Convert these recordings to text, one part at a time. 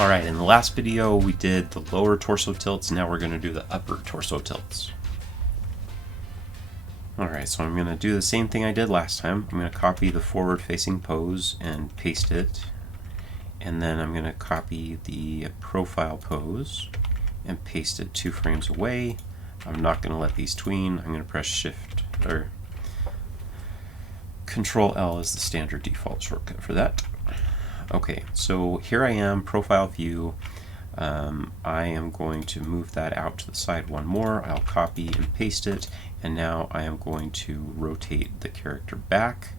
Alright, in the last video we did the lower torso tilts, now we're going to do the upper torso tilts. Alright, so I'm going to do the same thing I did last time. I'm going to copy the forward facing pose and paste it. And then I'm going to copy the profile pose and paste it 2 frames away. I'm not going to let these tween. I'm going to press Shift or Control L is the standard default shortcut for that. Okay, so here I am, profile view. I am going to move that out to the side one more. I'll copy and paste it, and now I am going to rotate the character back.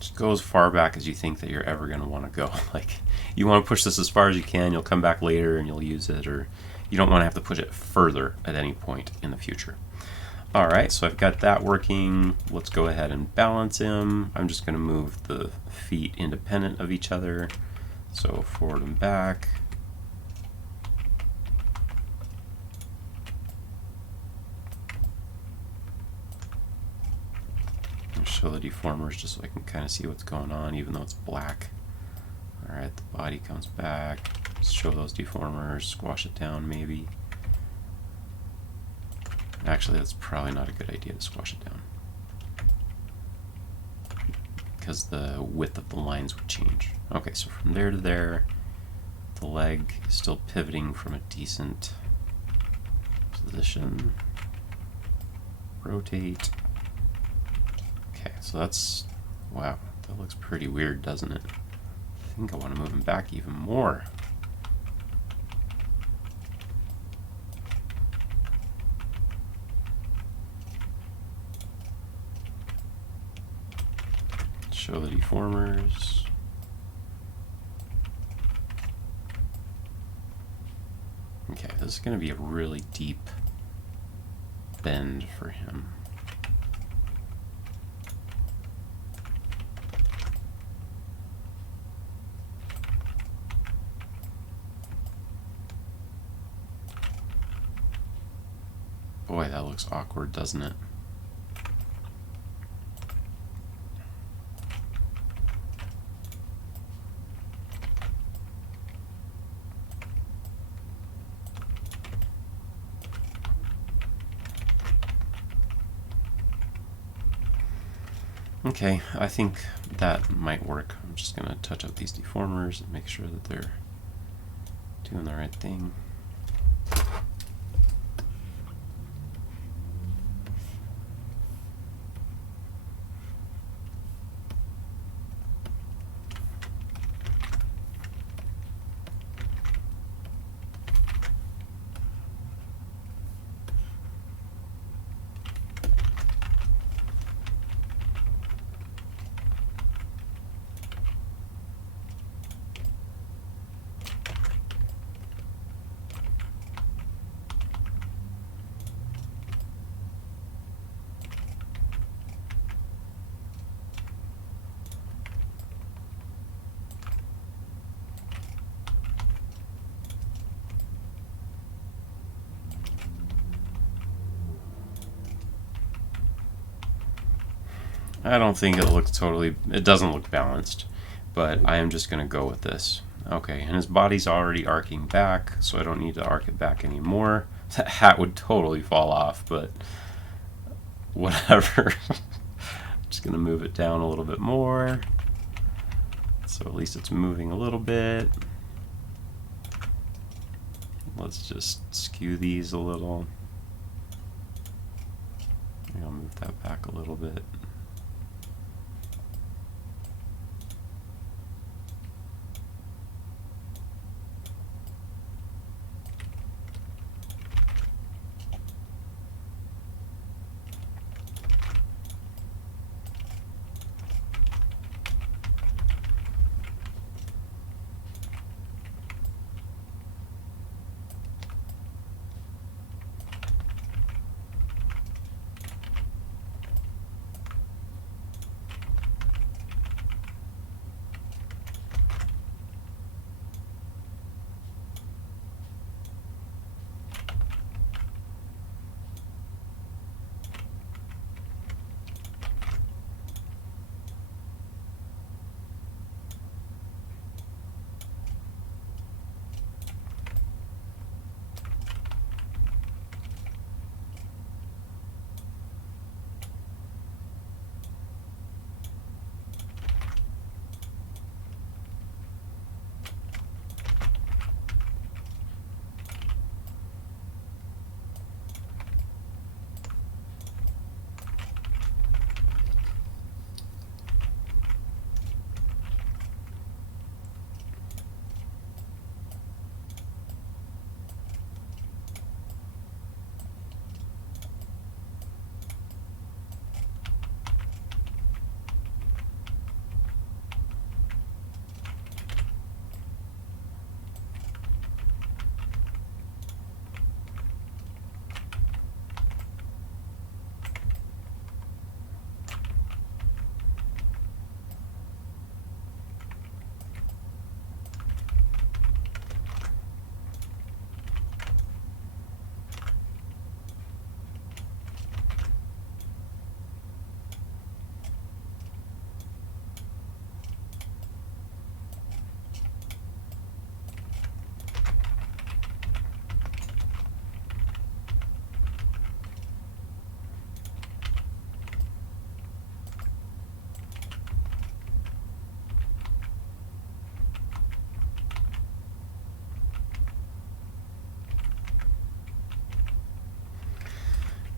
Just go as far back as you think that you're ever going to want to go. Like, you want to push this as far as you can, you'll come back later and you'll use it, or you don't want to have to push it further at any point in the future. Alright, so I've got that working. Let's go ahead and balance him. I'm just going to move the feet independent of each other. So forward and back. I'll show the deformers just so I can kind of see what's going on, even though it's black. Alright, the body comes back. Let's show those deformers, squash it down maybe. Actually, that's probably not a good idea to squash it down, because the width of the lines would change. Okay, so from there to there, the leg is still pivoting from a decent position. Rotate. Okay, so that's, wow, that looks pretty weird, doesn't it? I think I want to move him back even more. Show the deformers. Okay, this is going to be a really deep bend for him. Boy, that looks awkward, doesn't it? Okay, I think that might work. I'm just going to touch up these deformers and make sure that they're doing the right thing. I don't think it looks totally, it doesn't look balanced, but I am just going to go with this. Okay, and his body's already arcing back, so I don't need to arc it back anymore. That hat would totally fall off, but whatever. Just going to move it down a little bit more, so at least it's moving a little bit. Let's just skew these a little. Maybe I'll move that back a little bit.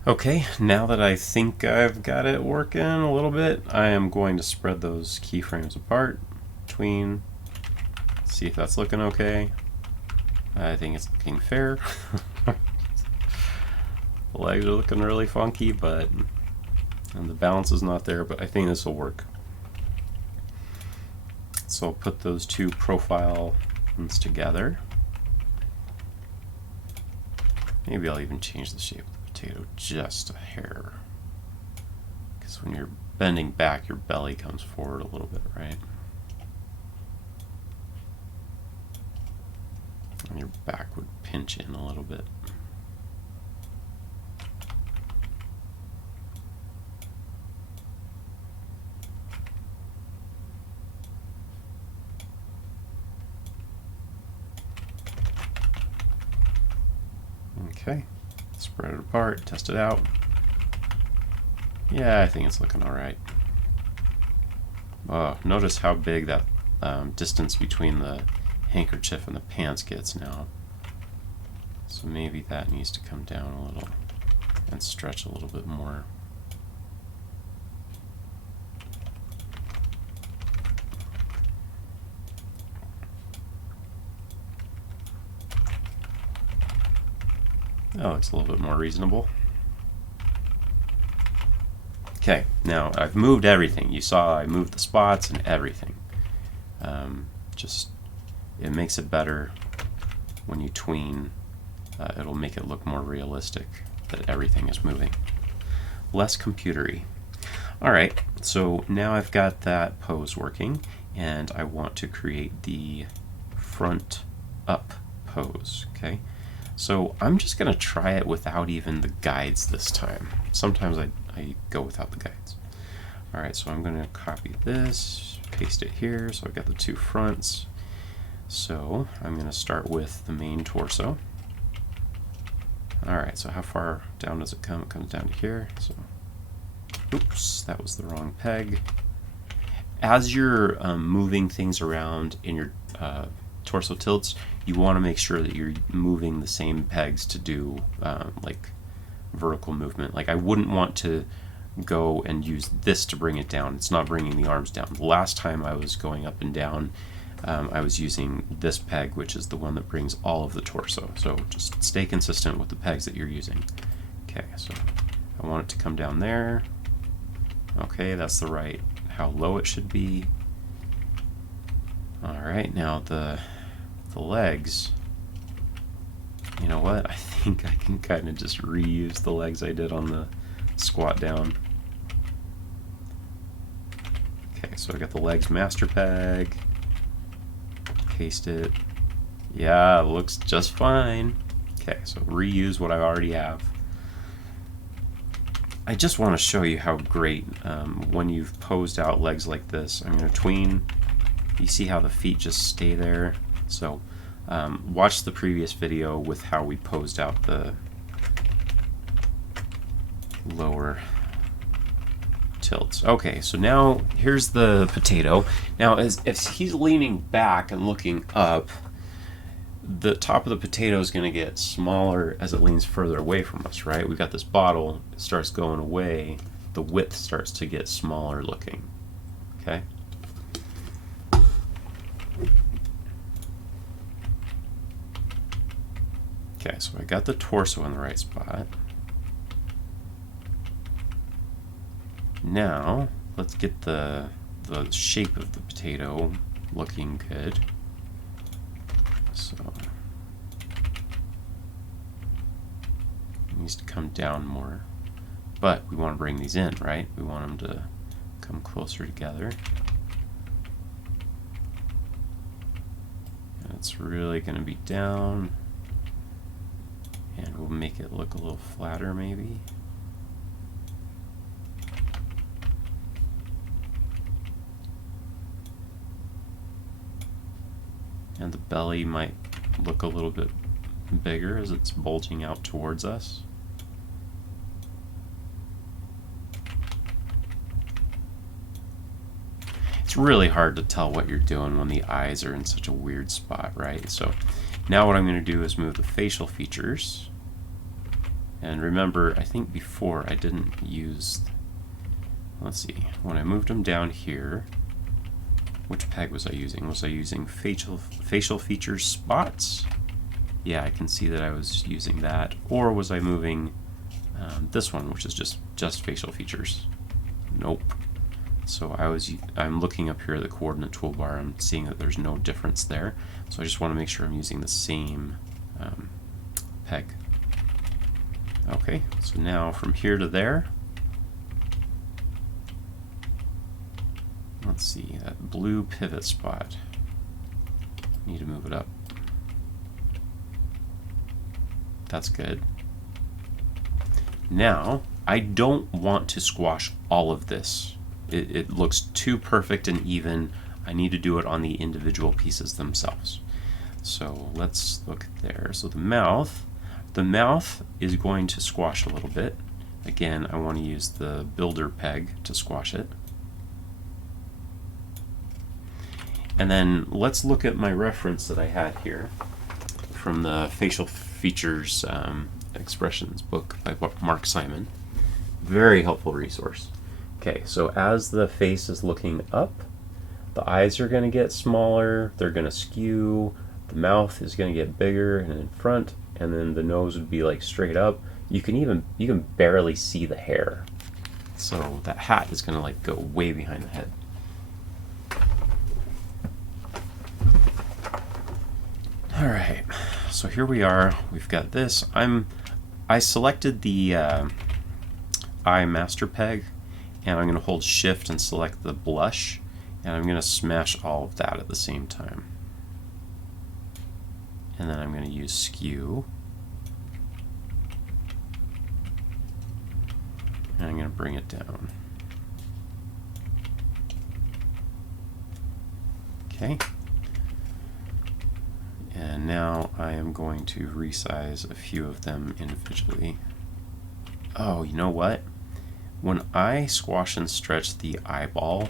Okay, now that I think I've got it working a little bit, I am going to spread those keyframes apart, tween, see if that's looking okay. I think it's looking fair. The legs are looking really funky, and the balance is not there, but I think this will work. So I'll put those two profile ones together. Maybe I'll even change the shape of the potato just a hair. Because when you're bending back, your belly comes forward a little bit, right? And your back would pinch in a little bit. Okay, spread it apart, test it out. Yeah, I think it's looking all right. Oh, notice how big that distance between the handkerchief and the pants gets now. So maybe that needs to come down a little and stretch a little bit more. That looks a little bit more reasonable. Okay, now I've moved everything. You saw I moved the spots and everything. It makes it better when you tween. It'll make it look more realistic that everything is moving. Less computery. Alright, so now I've got that pose working, and I want to create the front up pose. Okay, so I'm just going to try it without even the guides this time. Sometimes I go without the guides. Alright, so I'm going to copy this, paste it here, so I've got the two fronts. So I'm going to start with the main torso. Alright, so how far down does it come? It comes down to here. So, oops, that was the wrong peg. As you're moving things around in your torso tilts, you want to make sure that you're moving the same pegs to do like vertical movement. Like I wouldn't want to go and use this to bring it down. It's not bringing the arms down. The last time I was going up and down, I was using this peg, which is the one that brings all of the torso. So just stay consistent with the pegs that you're using. Okay, so I want it to come down there. Okay, that's the right, how low it should be. Alright, now the legs, you know what, I think I can kind of just reuse the legs I did on the squat down. Okay, so I got the legs master peg, paste it. Yeah, it looks just fine. Okay, so reuse what I already have. I just want to show you how great when you've posed out legs like this. I'm going to tween. You see how the feet just stay there? So watch the previous video with how we posed out the lower tilts. Okay, so now here's the potato. Now if he's leaning back and looking up, the top of the potato is going to get smaller as it leans further away from us, right? We've got this bottle, it starts going away, the width starts to get smaller looking. Okay? Okay, so I got the torso in the right spot. Now, let's get the shape of the potato looking good. So, it needs to come down more. But we want to bring these in, right? We want them to come closer together. And it's really going to be down. And we'll make it look a little flatter maybe. And the belly might look a little bit bigger as it's bulging out towards us. It's really hard to tell what you're doing when the eyes are in such a weird spot, right? So now what I'm going to do is move the facial features. And remember, I think before I didn't use, let's see, when I moved them down here, which peg was I using? Was I using facial features spots? Yeah, I can see that I was using that. Or was I moving this one, which is just facial features? Nope. So I'm looking up here at the coordinate toolbar. I'm seeing that there's no difference there. So I just want to make sure I'm using the same peg. Okay, so now from here to there, let's see, that blue pivot spot. Need to move it up. That's good. Now, I don't want to squash all of this. It looks too perfect and even. I need to do it on the individual pieces themselves. So let's look there. So the mouth is going to squash a little bit. Again, I want to use the builder peg to squash it. And then let's look at my reference that I had here from the Facial Features Expressions book by Mark Simon. Very helpful resource. Okay, so as the face is looking up, the eyes are going to get smaller, they're going to skew, the mouth is going to get bigger and in front, and then the nose would be like straight up. You can barely see the hair. So that hat is going to like go way behind the head. All right, so here we are. We've got this. I selected the eye master peg, and I'm going to hold shift and select the blush, and I'm going to smash all of that at the same time. And then I'm going to use skew, and I'm going to bring it down. Okay. And now I am going to resize a few of them individually. Oh, you know what? When I squash and stretch the eyeball,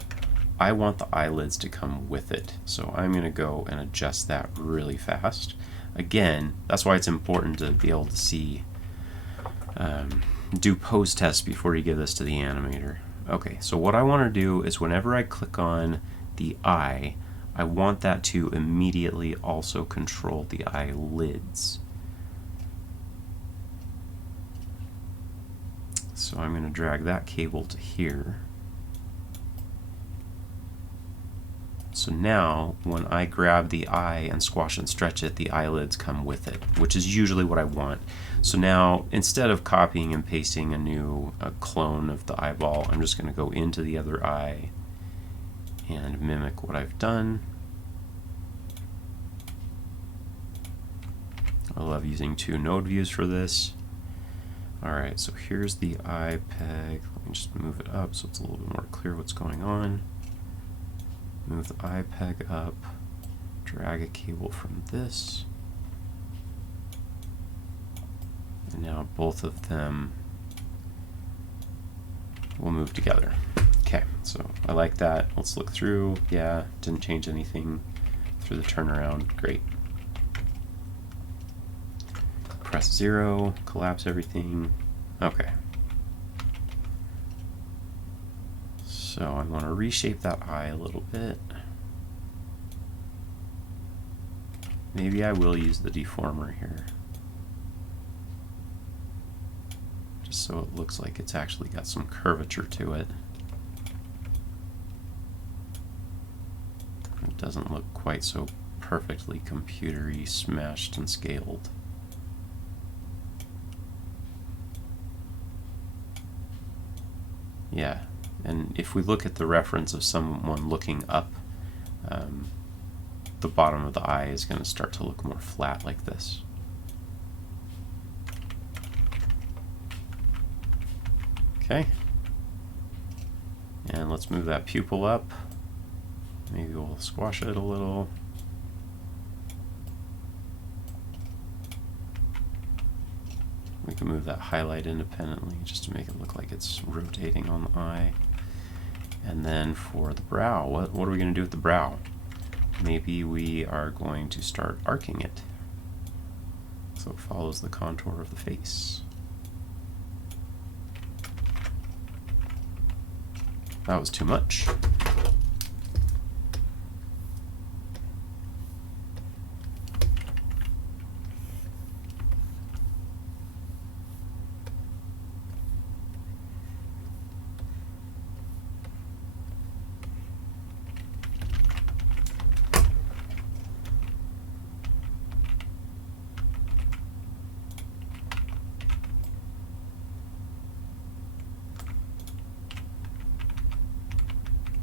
I want the eyelids to come with it. So I'm going to go and adjust that really fast. Again, that's why it's important to be able to see, do pose tests before you give this to the animator. Okay, so what I want to do is whenever I click on the eye, I want that to immediately also control the eyelids. So I'm going to drag that cable to here. So now when I grab the eye and squash and stretch it, the eyelids come with it, which is usually what I want. So now instead of copying and pasting a clone of the eyeball, I'm just going to go into the other eye and mimic what I've done. I love using 2 node views for this. Alright, so here's the eye peg. Let me just move it up so it's a little bit more clear what's going on. Move the eye peg up, drag a cable from this, and now both of them will move together. Okay, so I like that. Let's look through. Yeah, didn't change anything through the turnaround. Great. Press 0, collapse everything. Okay. So I want to reshape that eye a little bit. Maybe I will use the deformer here, just so it looks like it's actually got some curvature to it. It doesn't look quite so perfectly computer-y, smashed and scaled. Yeah. And if we look at the reference of someone looking up, the bottom of the eye is going to start to look more flat like this. Okay. And let's move that pupil up. Maybe we'll squash it a little. We can move that highlight independently just to make it look like it's rotating on the eye. And then for the brow, what are we going to do with the brow? Maybe we are going to start arcing it so it follows the contour of the face. that was too much.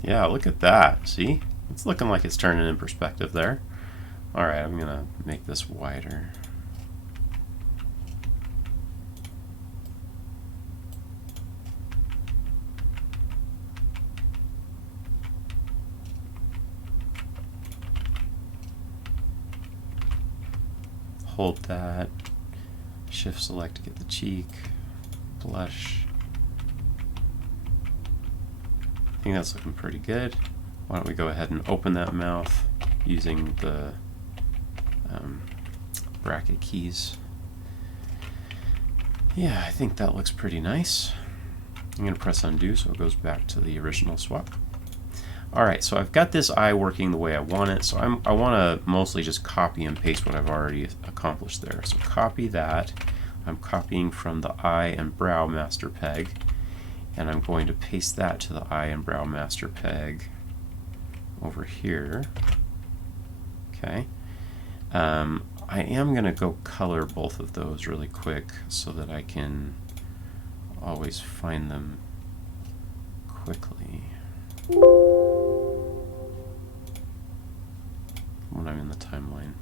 Yeah, look at that. See? It's looking like it's turning in perspective there. Alright, I'm going to make this wider. Hold that. Shift select to get the cheek. Blush. I think that's looking pretty good. Why don't we go ahead and open that mouth using the bracket keys. Yeah, I think that looks pretty nice. I'm going to press undo so it goes back to the original swap. Alright, so I've got this eye working the way I want it, so I want to mostly just copy and paste what I've already accomplished there. So copy that. I'm copying from the eye and brow master peg, and I'm going to paste that to the eye and brow master peg over here. Okay. I am going to go color both of those really quick so that I can always find them quickly when I'm in the timeline.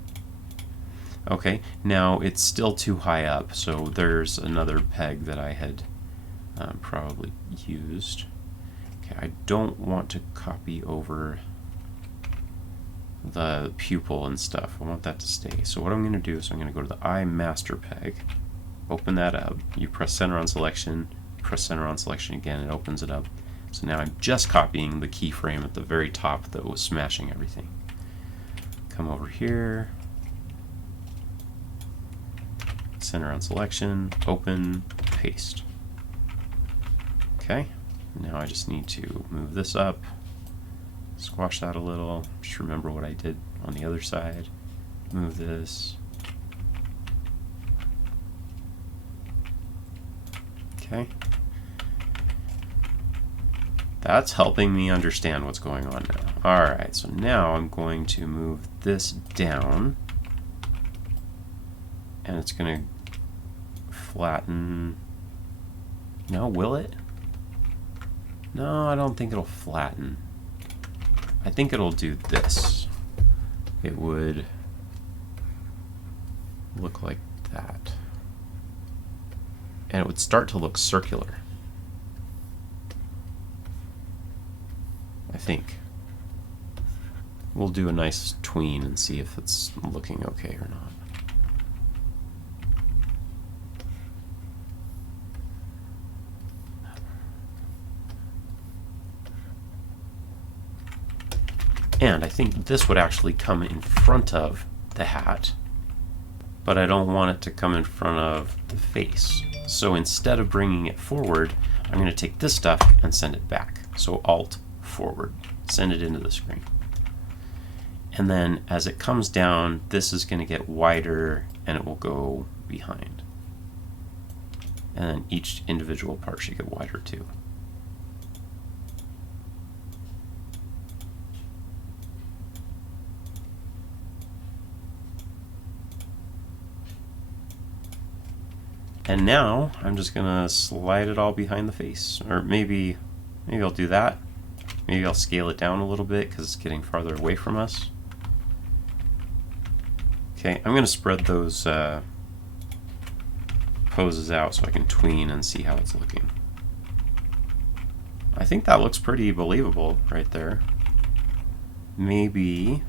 Okay, now it's still too high up, so there's another peg that I had probably used. Okay, I don't want to copy over the pupil and stuff. I want that to stay. So what I'm going to do is I'm going to go to the eye master peg, open that up. You press center on selection, press center on selection again, it opens it up. So now I'm just copying the keyframe at the very top that was smashing everything. Come over here, center on selection, open, paste. Okay, now I just need to move this up, squash that a little, just remember what I did on the other side, move this. Okay. That's helping me understand what's going on now. Alright, so now I'm going to move this down, and it's going to flatten. No, will it? No, I don't think it'll flatten. I think it'll do this. It would look like that. And it would start to look circular. I think. We'll do a nice tween and see if it's looking okay or not. And I think this would actually come in front of the hat, but I don't want it to come in front of the face. So instead of bringing it forward, I'm going to take this stuff and send it back. So Alt, forward, send it into the screen. And then as it comes down, this is going to get wider and it will go behind. And then each individual part should get wider too. And now I'm just gonna slide it all behind the face, or maybe I'll do that. Maybe I'll scale it down a little bit because it's getting farther away from us. Okay, I'm gonna spread those poses out so I can tween and see how it's looking. I think that looks pretty believable right there. Maybe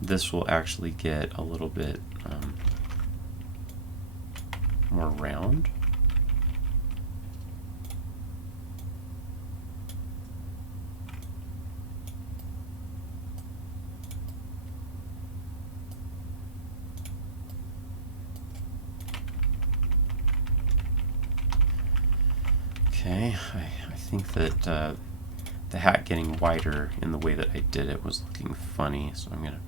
this will actually get a little bit more round. Okay, I think that the hat getting wider in the way that I did it was looking funny, so I'm going to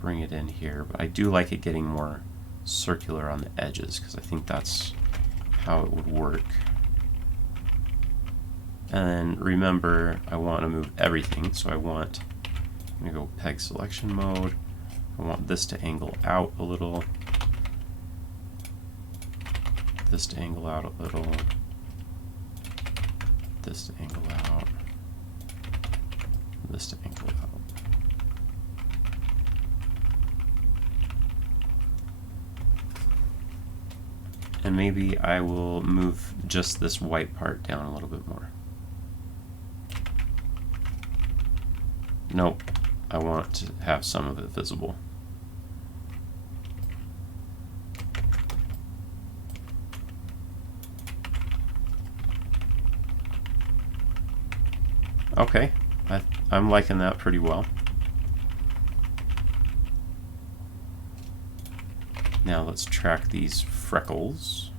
bring it in here. But I do like it getting more circular on the edges because I think that's how it would work. And then remember, I want to move everything, so I'm going to go peg selection mode. I want this to angle out a little, this to angle out a little, this to angle out, this to angle out. And maybe I will move just this white part down a little bit more. Nope, I want to have some of it visible. Okay, I'm liking that pretty well. Now let's track these freckles.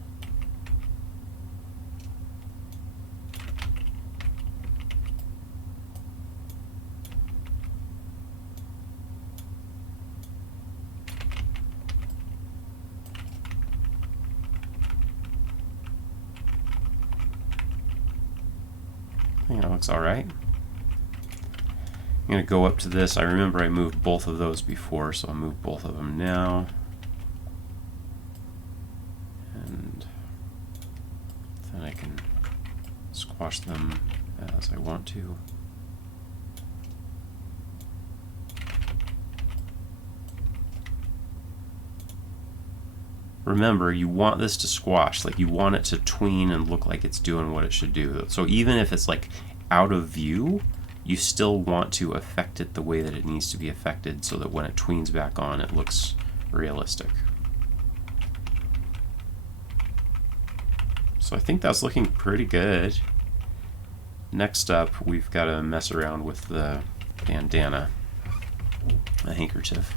I think that looks all right. I'm going to go up to this. I remember I moved both of those before, so I'll move both of them now. And then I can squash them as I want to. Remember, you want this to squash, like you want it to tween and look like it's doing what it should do. So even if it's like out of view, you still want to affect it the way that it needs to be affected so that when it tweens back on, it looks realistic. So I think that's looking pretty good. Next up, we've got to mess around with the bandana, the handkerchief.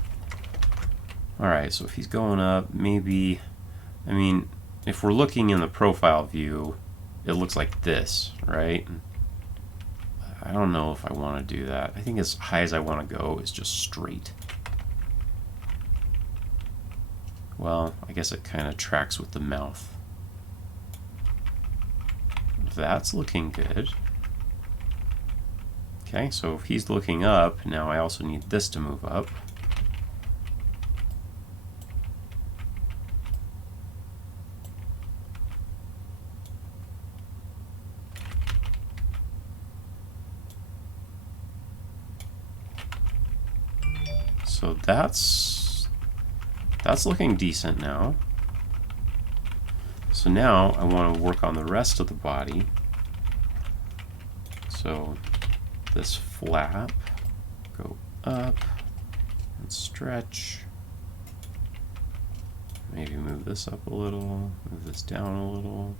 Alright, so if he's going up, maybe, I mean, if we're looking in the profile view, it looks like this, right? I don't know if I want to do that. I think as high as I want to go is just straight. Well, I guess it kind of tracks with the mouth. That's looking good. Okay, so if he's looking up, now I also need this to move up. So that's looking decent now. So now I want to work on the rest of the body. So this flap, go up and stretch. Maybe move this up a little, move this down a little.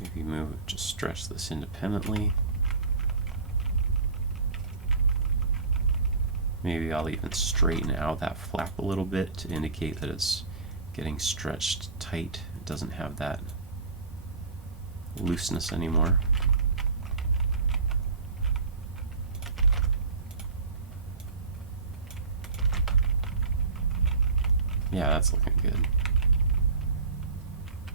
Maybe move it, just stretch this independently. Maybe I'll even straighten out that flap a little bit to indicate that it's getting stretched tight. It doesn't have that looseness anymore. Yeah, that's looking good.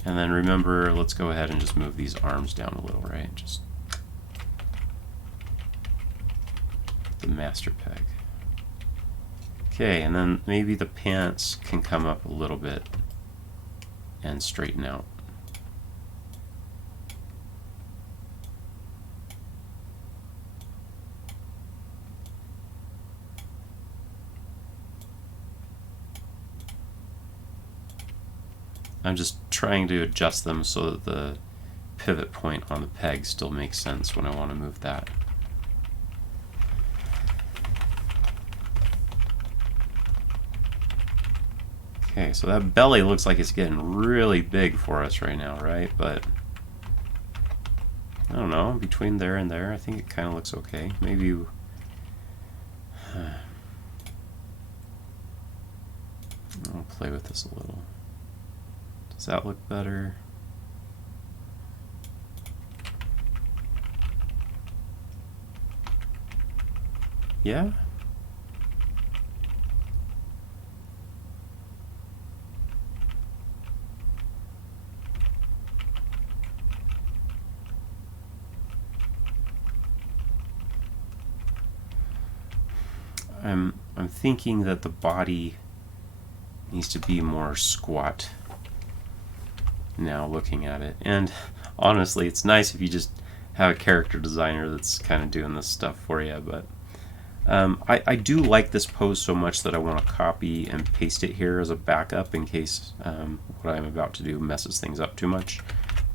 And then remember, let's go ahead and just move these arms down a little, right? Just the master peg. Okay, and then maybe the pants can come up a little bit and straighten out. I'm just trying to adjust them so that the pivot point on the peg still makes sense when I want to move that. Okay, so that belly looks like it's getting really big for us right now, right? But I don't know, between there and there, I think it kind of looks okay. Maybe I'll play with this a little. Does that look better? Yeah? I'm thinking that the body needs to be more squat now looking at it. And honestly, it's nice if you just have a character designer that's kind of doing this stuff for you, but I do like this pose so much that I want to copy and paste it here as a backup in case what I'm about to do messes things up too much.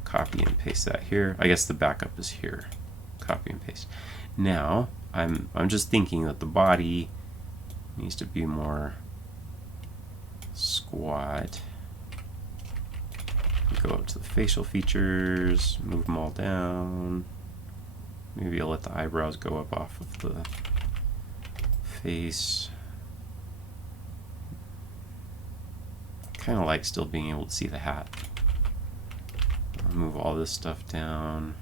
Copy and paste that here. I guess the backup is here. Copy and paste. Now I'm just thinking that the body needs to be more squat. Go up to the facial features, move them all down. Maybe I'll let the eyebrows go up off of the face. Kind of like still being able to see the hat. I'll move all this stuff down.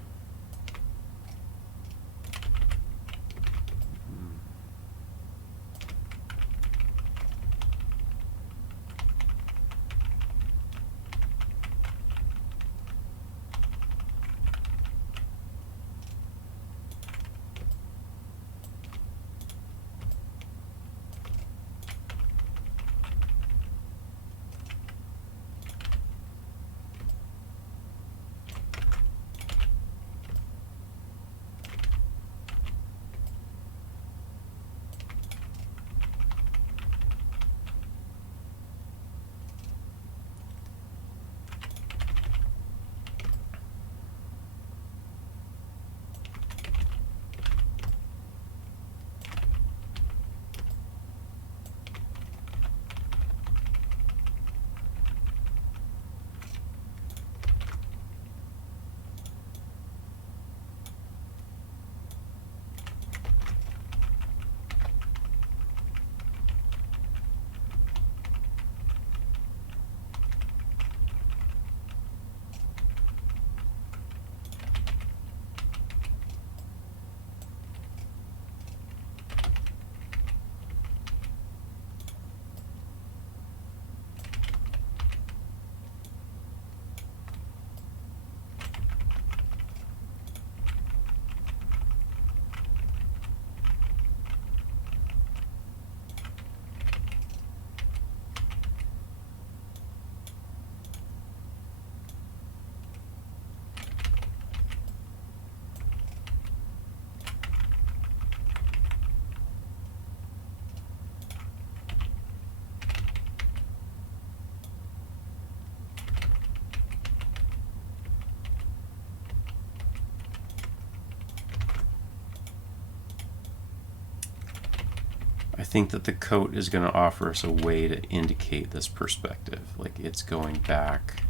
I think that the coat is going to offer us a way to indicate this perspective. Like it's going back,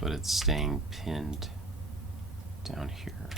but it's staying pinned down here.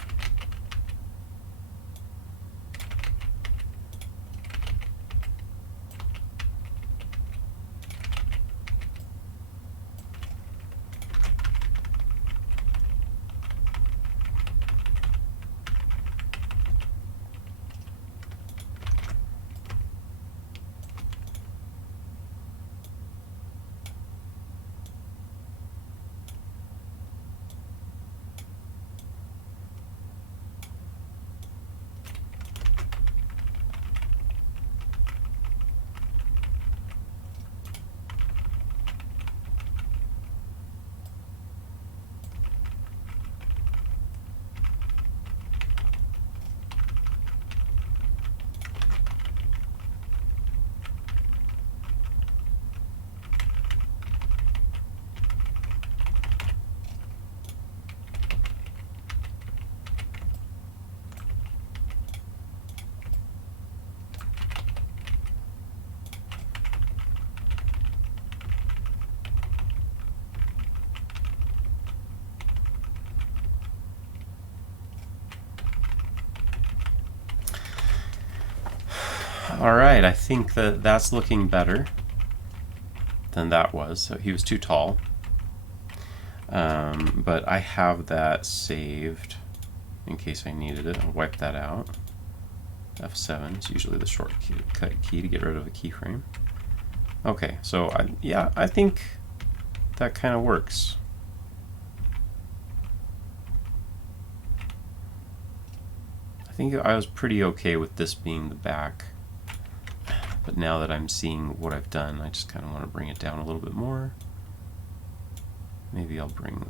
All right, I think that that's looking better. than that was, so he was too tall. But I have that saved in case I needed it. I'll wipe that out. F7 is usually the shortcut key to get rid of a keyframe. Okay, so yeah, I think that kind of works. I think I was pretty okay with this being the back, but now that I'm seeing what I've done, I just kind of want to bring it down a little bit more. Maybe I'll bring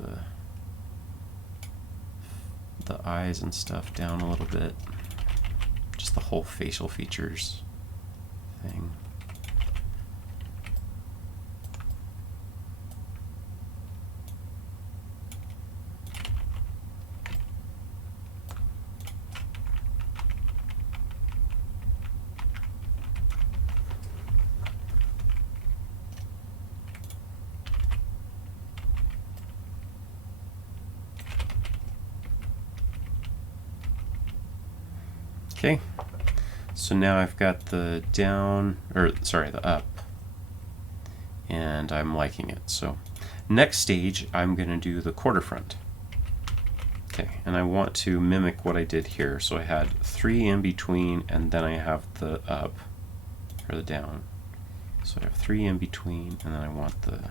the eyes and stuff down a little bit. Just the whole facial features thing. Okay, so now I've got the down, or sorry, the up, and I'm liking it. So next stage, I'm going to do the quarter front. Okay, and I want to mimic what I did here. So I had 3 in between, and then I have the up, or the down. So I have 3 in between, and then I want the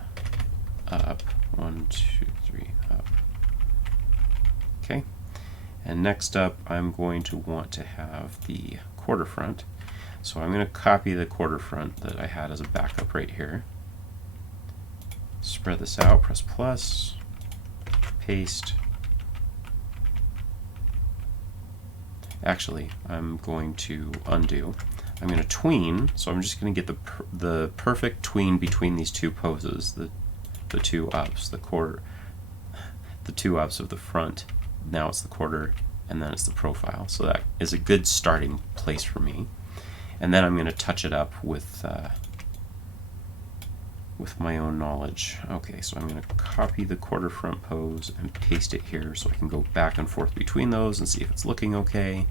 up. 1, 2, 3, up. Okay. And next up, I'm going to want to have the quarter front. So I'm going to copy the quarter front that I had as a backup right here. Spread this out, press plus, paste. Actually, I'm going to undo. I'm going to tween, so I'm just going to get the perfect tween between these two poses, the two ups, the two ups of the front. Now it's the quarter, and then it's the profile. So that is a good starting place for me. And then I'm going to touch it up with my own knowledge. Okay, so I'm going to copy the quarter front pose and paste it here so I can go back and forth between those and see if it's looking okay.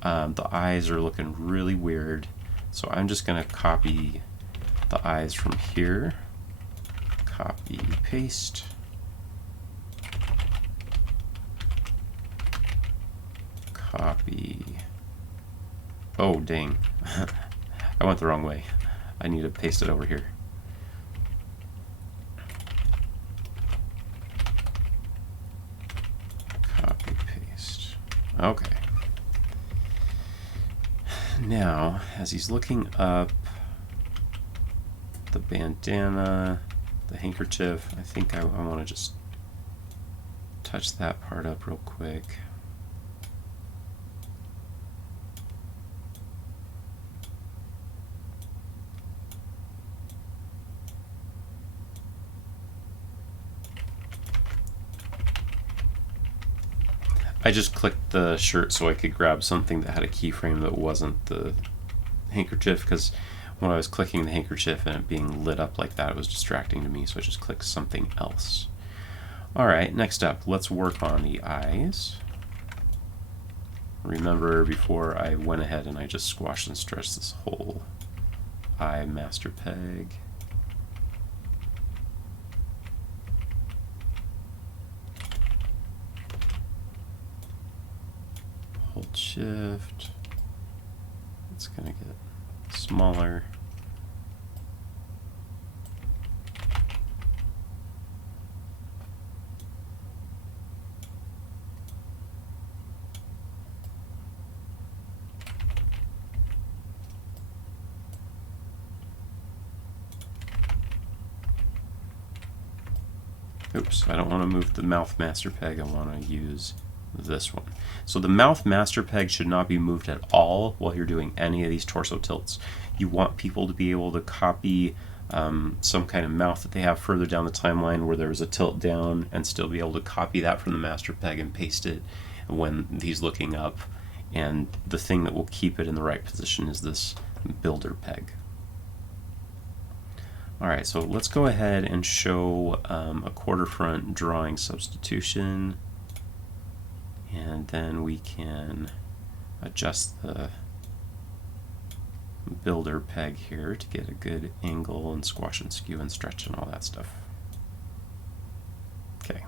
The eyes are looking really weird, so I'm just going to copy the eyes from here. Copy, paste. Copy. Oh, dang. I went the wrong way. I need to paste it over here. Copy, paste. Okay. Now, as he's looking up, the bandana, the handkerchief, I think I want to just touch that part up real quick. I just clicked the shirt so I could grab something that had a keyframe that wasn't the handkerchief, because when I was clicking the handkerchief and it being lit up like that, it was distracting to me, so I just clicked something else. Alright, next up, let's work on the eyes. Remember, before I went ahead and I just squashed and stretched this whole eye master peg. Hold shift. It's going to get smaller. Oops, I don't want to move the mouth master peg, I want to use this one. So the mouth master peg should not be moved at all while you're doing any of these torso tilts. You want people to be able to copy some kind of mouth that they have further down the timeline where there's a tilt down, and still be able to copy that from the master peg and paste it when he's looking up. And the thing that will keep it in the right position is this builder peg. Alright, so let's go ahead and show a quarter front drawing substitution, and then we can adjust the builder peg here to get a good angle and squash and skew and stretch and all that stuff. Okay.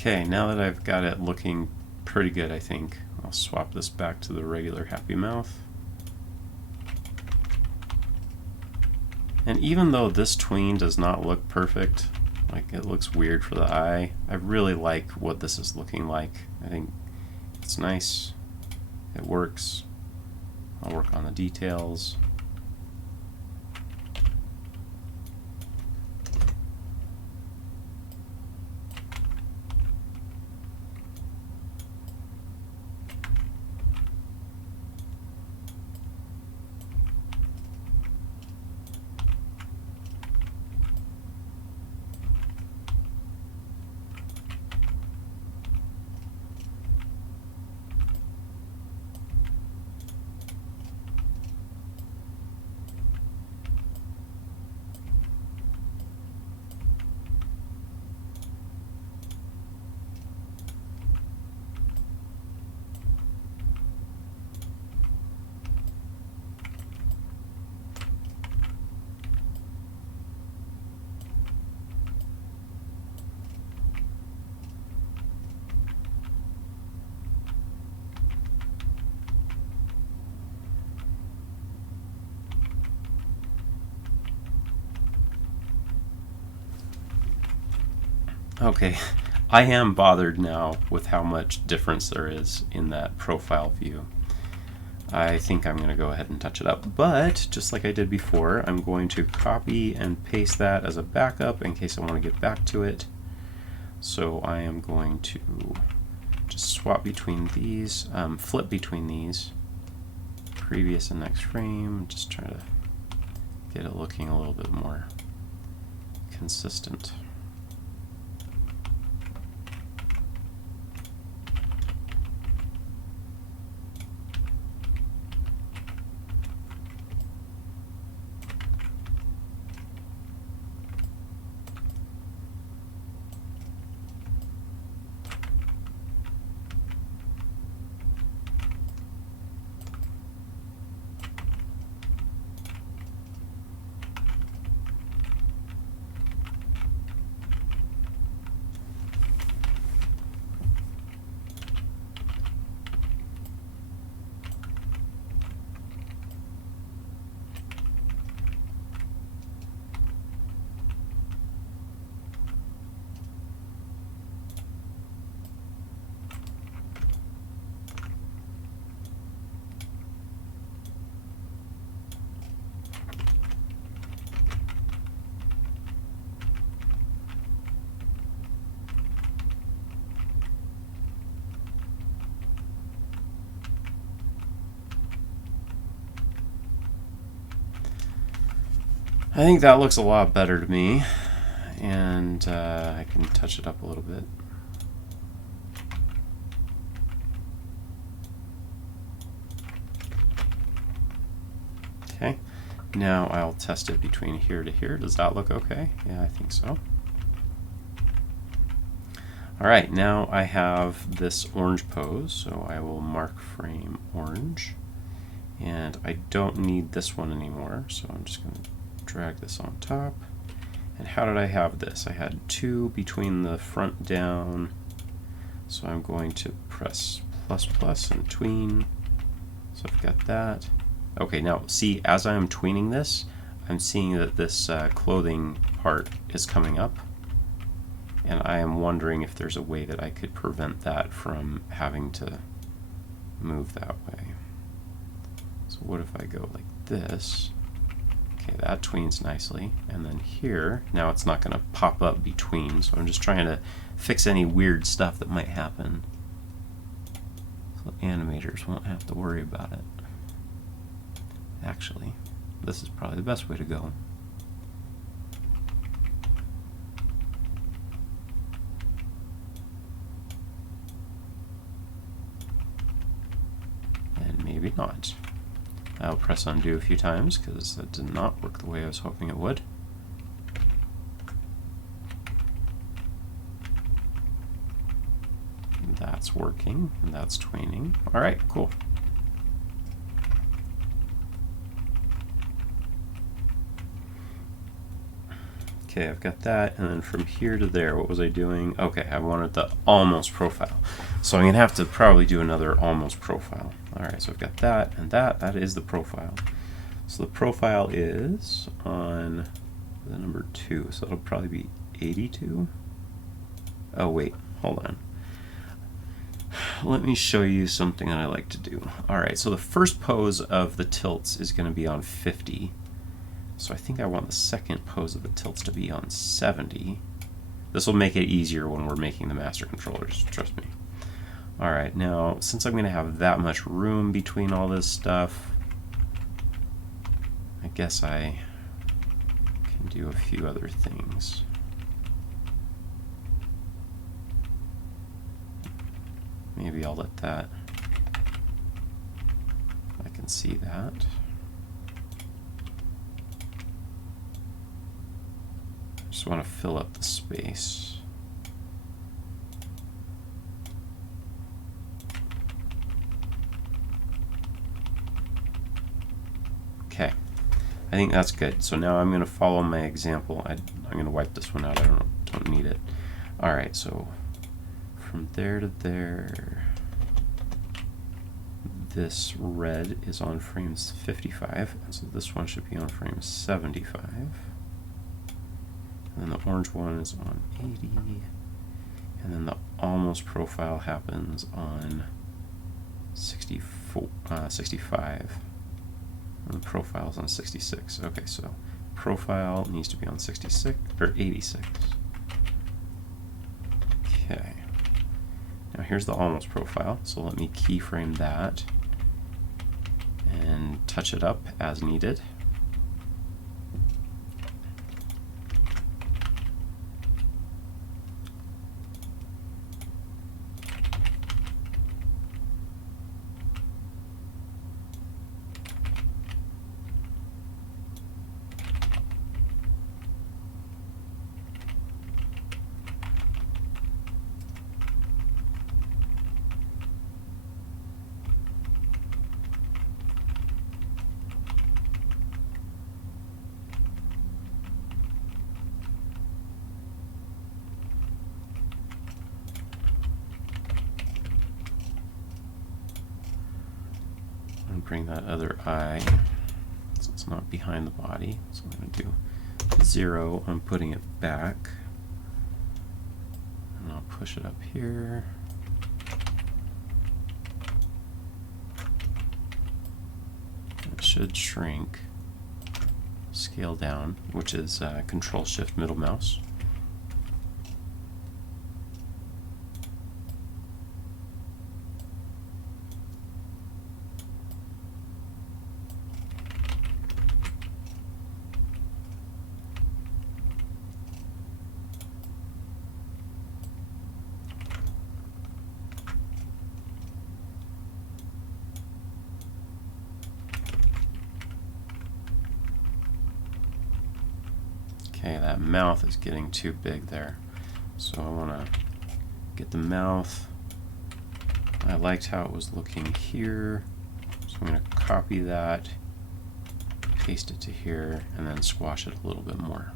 Okay, now that I've got it looking pretty good, I think I'll swap this back to the regular happy mouth. And even though this tween does not look perfect, like it looks weird for the eye, I really like what this is looking like. I think it's nice, it works. I'll work on the details. Okay, I am bothered now with how much difference there is in that profile view. I think I'm going to go ahead and touch it up, but just like I did before, I'm going to copy and paste that as a backup in case I want to get back to it. So I am going to just swap between these, flip between these, previous and next frame, just try to get it looking a little bit more consistent. I think that looks a lot better to me, and I can touch it up a little bit. Okay, now I'll test it between here to here. Does that look okay? Yeah, I think so. All right, now I have this orange pose, so I will mark frame orange, and I don't need this one anymore, so I'm just going to drag this on top. And how did I have this? I had 2 between the front down, so I'm going to press ++ and tween. So I've got that. Okay, now see, as I am tweening this, I'm seeing that this clothing part is coming up, and I am wondering if there's a way that I could prevent that from having to move that way. So what if I go like this? Okay, that tweens nicely, and then here, now it's not going to pop up between, so I'm just trying to fix any weird stuff that might happen, so animators won't have to worry about it. Actually, this is probably the best way to go. And maybe not. I'll press undo a few times because that did not work the way I was hoping it would. That's working, and that's tweening. All right, cool. Okay, I've got that, and then from here to there, what was I doing? Okay, I wanted the almost profile. So I'm going to have to probably do another almost profile. All right, so I've got that, and that is the profile. So the profile is on the number 2, so it'll probably be 82. Oh wait, hold on. Let me show you something that I like to do. All right, so the first pose of the tilts is going to be on 50. So I think I want the second pose of the tilts to be on 70. This will make it easier when we're making the master controllers, trust me. All right, now since I'm going to have that much room between all this stuff, I guess I can do a few other things. Maybe I'll let that, I can see that. Just want to fill up the space. Okay, I think that's good. So now I'm going to follow my example. I'm going to wipe this one out. I don't need it. All right, so from there to there, this red is on frame 55, and so this one should be on frame 75. And then the orange one is on 80, and then the almost profile happens on 65, and the profile is on 66. Okay, so profile needs to be on 66 or 86. Okay. Now here's the almost profile, so let me keyframe that and touch it up as needed. Bring that other eye, so it's not behind the body. So I'm going to do 0 on putting it back, and I'll push it up here. It should shrink, scale down, which is Control-Shift middle mouse. Okay, that mouth is getting too big there. So I want to get the mouth. I liked how it was looking here. So I'm going to copy that, paste it to here, and then squash it a little bit more.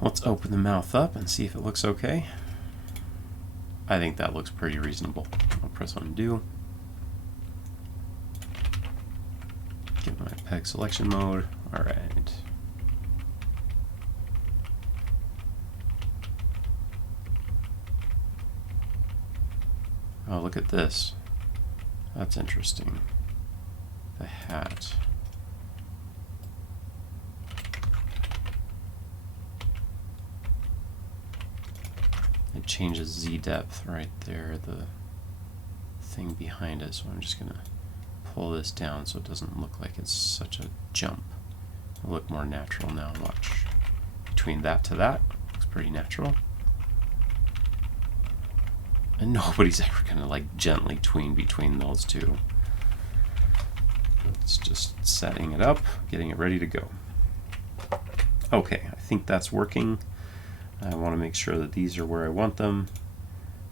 Let's open the mouth up and see if it looks okay. I think that looks pretty reasonable. I'll press undo. Get my peg selection mode. All right. Oh, look at this. That's interesting. The hat. It changes Z depth right there, the thing behind it. So I'm just going to pull this down so it doesn't look like it's such a jump. It'll look more natural now. Watch. Between that to that, looks pretty natural. And nobody's ever going to like gently tween between those two. It's just setting it up, getting it ready to go. Okay, I think that's working. I want to make sure that these are where I want them.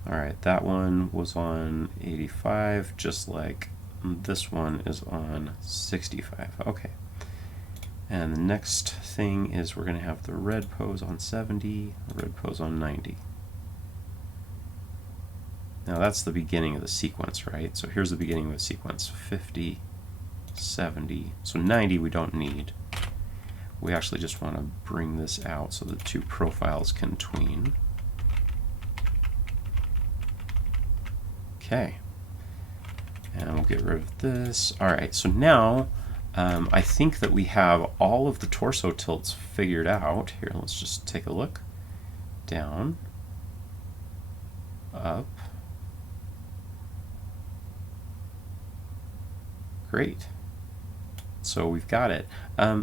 Alright, that one was on 85, just like this one is on 65. Okay. And the next thing is we're going to have the red pose on 70, the red pose on 90. Now that's the beginning of the sequence, right? So here's the beginning of the sequence. 50, 70. So 90 we don't need. We actually just want to bring this out so the two profiles can tween. Okay. And we'll get rid of this. Alright, so now I think that we have all of the torso tilts figured out. Here, let's just take a look. Down. Up. Great. So we've got it.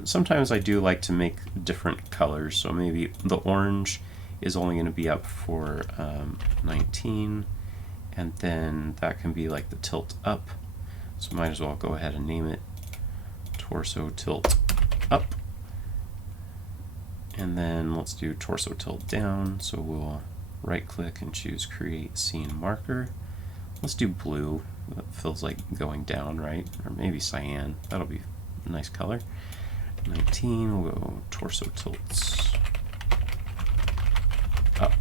Sometimes I do like to make different colors, so maybe the orange is only going to be up for 19, and then that can be like the tilt up. So might as well go ahead and name it torso tilt up. And then let's do torso tilt down, so we'll right click and choose create scene marker. Let's do blue. That feels like going down, right? Or maybe cyan. That'll be a nice color. 19, we'll go torso tilts up.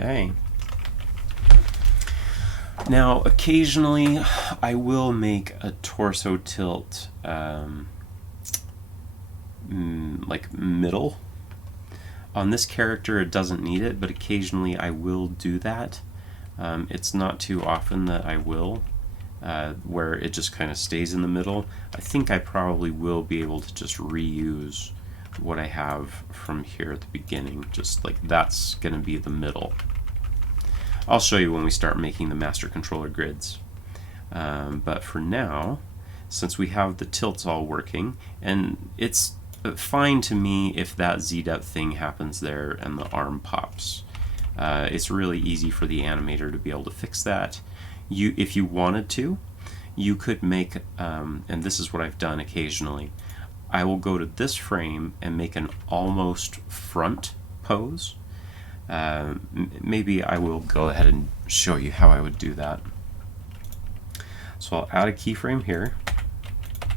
Okay. Now, occasionally, I will make a torso tilt like middle. On this character, it doesn't need it, but occasionally I will do that. It's not too often that I will, where it just kind of stays in the middle. I think I probably will be able to just reuse what I have from here at the beginning, just like that's going to be the middle. I'll show you when we start making the master controller grids. But for now, since we have the tilts all working, and it's fine to me if that Z-depth thing happens there and the arm pops. It's really easy for the animator to be able to fix that. If you wanted to, you could make, and this is what I've done occasionally, I will go to this frame and make an almost front pose. Maybe I will go ahead and show you how I would do that. So I'll add a keyframe here,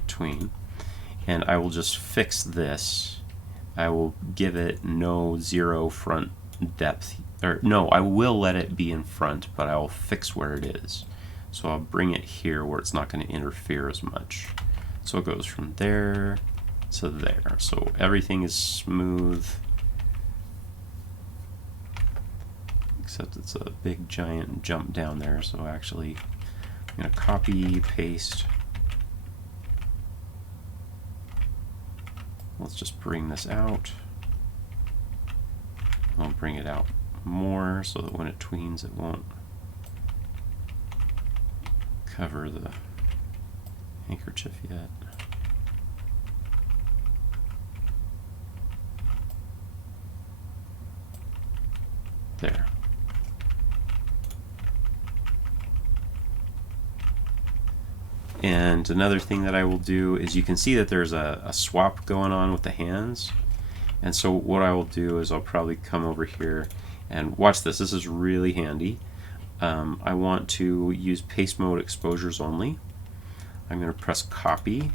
tween, and I will just fix this. I will give it no zero front depth, or no, I will let it be in front, but I will fix where it is. So I'll bring it here where it's not going to interfere as much. So it goes from there to there. So everything is smooth, except it's a big giant jump down there. So actually I'm going to copy, paste. Let's just bring this out. I'll bring it out more so that when it tweens it won't cover the handkerchief yet. There. And another thing that I will do is you can see that there's a swap going on with the hands. And so what I will do is I'll probably come over here and watch this. This is really handy. I want to use paste mode exposures only. I'm going to press copy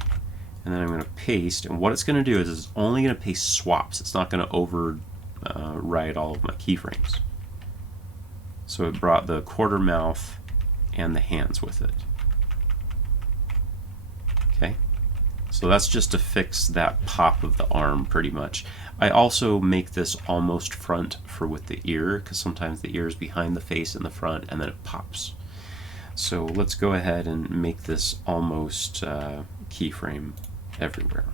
and then I'm going to paste. And what it's going to do is it's only going to paste swaps. It's not going to override all of my keyframes. So it brought the quarter mouth and the hands with it. Okay, so that's just to fix that pop of the arm pretty much. I also make this almost front for with the ear, because sometimes the ear is behind the face in the front and then it pops. So let's go ahead and make this almost keyframe everywhere.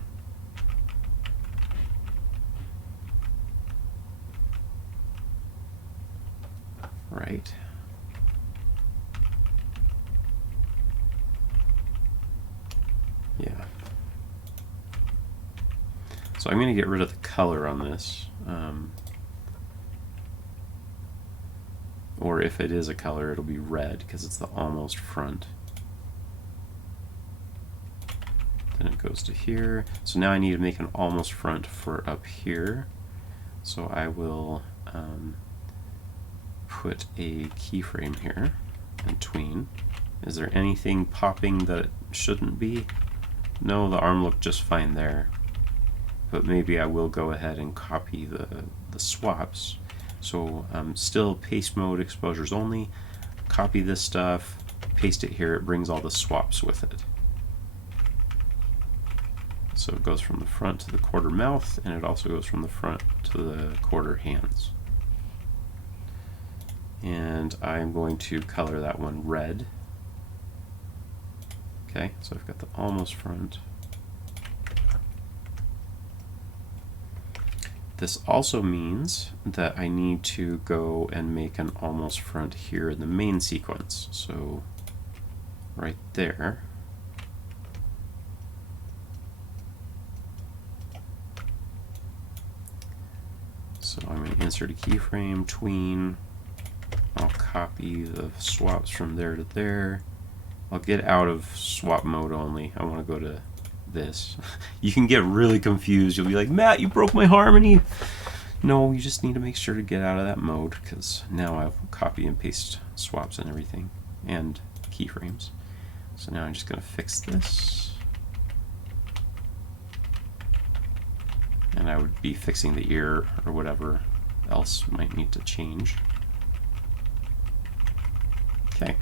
Right. Yeah. So I'm going to get rid of the color on this. Or if it is a color, it'll be red because it's the almost front. Then it goes to here. So now I need to make an almost front for up here. So I will put a keyframe here and tween. Is there anything popping that it shouldn't be? No, the arm looked just fine there. But maybe I will go ahead and copy the swaps. So still paste mode, exposures only. Copy this stuff, paste it here, it brings all the swaps with it. So it goes from the front to the quarter mouth, and it also goes from the front to the quarter hands. And I'm going to color that one red. Okay, so I've got the almost front. This also means that I need to go and make an almost front here in the main sequence. So right there. So I'm going to insert a keyframe, tween. I'll copy the swaps from there to there. I'll get out of swap mode only. I want to go to this. You can get really confused. You'll be like, Matt, you broke my harmony. No, you just need to make sure to get out of that mode, because now I'll copy and paste swaps and everything, and keyframes. So now I'm just going to fix this. And I would be fixing the ear or whatever else might need to change. Okay.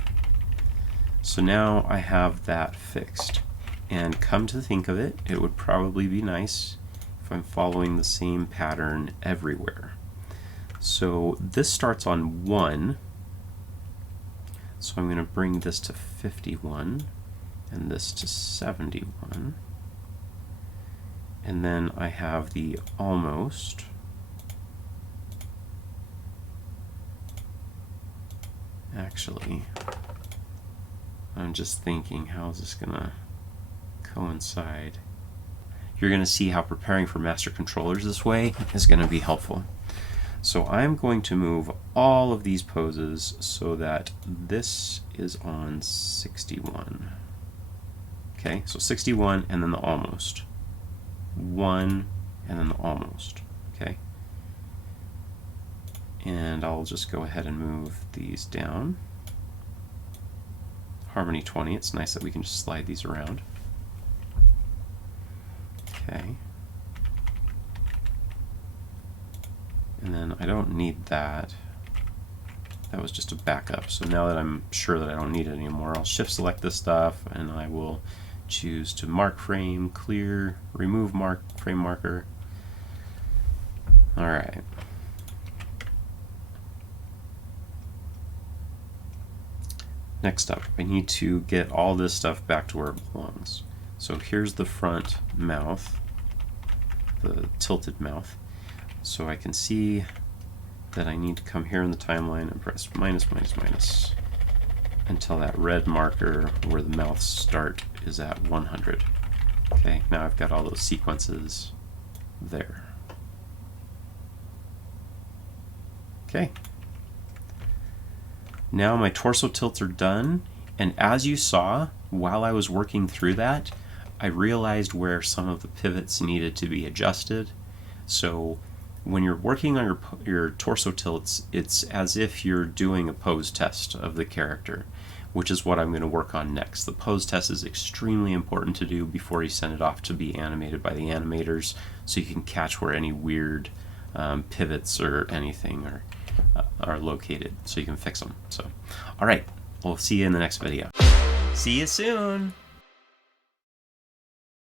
So now I have that fixed. And come to think of it, it would probably be nice if I'm following the same pattern everywhere. So this starts on 1. So I'm going to bring this to 51 and this to 71. And then I have the almost. Actually, I'm just thinking, how is this going to coincide? You're going to see how preparing for master controllers this way is going to be helpful. So I'm going to move all of these poses so that this is on 61. Okay, so 61 and then the almost. 1 and then the almost. Okay. And I'll just go ahead and move these down. Harmony 20, it's nice that we can just slide these around. Okay. And then I don't need that. That was just a backup. So now that I'm sure that I don't need it anymore, I'll shift select this stuff and I will choose to mark frame, clear, remove frame marker. Alright. Next up, I need to get all this stuff back to where it belongs. So here's the front mouth, the tilted mouth. So I can see that I need to come here in the timeline and press minus, minus, minus until that red marker where the mouths start is at 100. Okay, now I've got all those sequences there. Okay. Now my torso tilts are done, and as you saw, while I was working through that, I realized where some of the pivots needed to be adjusted. So when you're working on your torso tilts, it's as if you're doing a pose test of the character, which is what I'm going to work on next. The pose test is extremely important to do before you send it off to be animated by the animators, so you can catch where any weird pivots or anything are located, so you can fix them. So, all right, we'll see you in the next video. See you soon.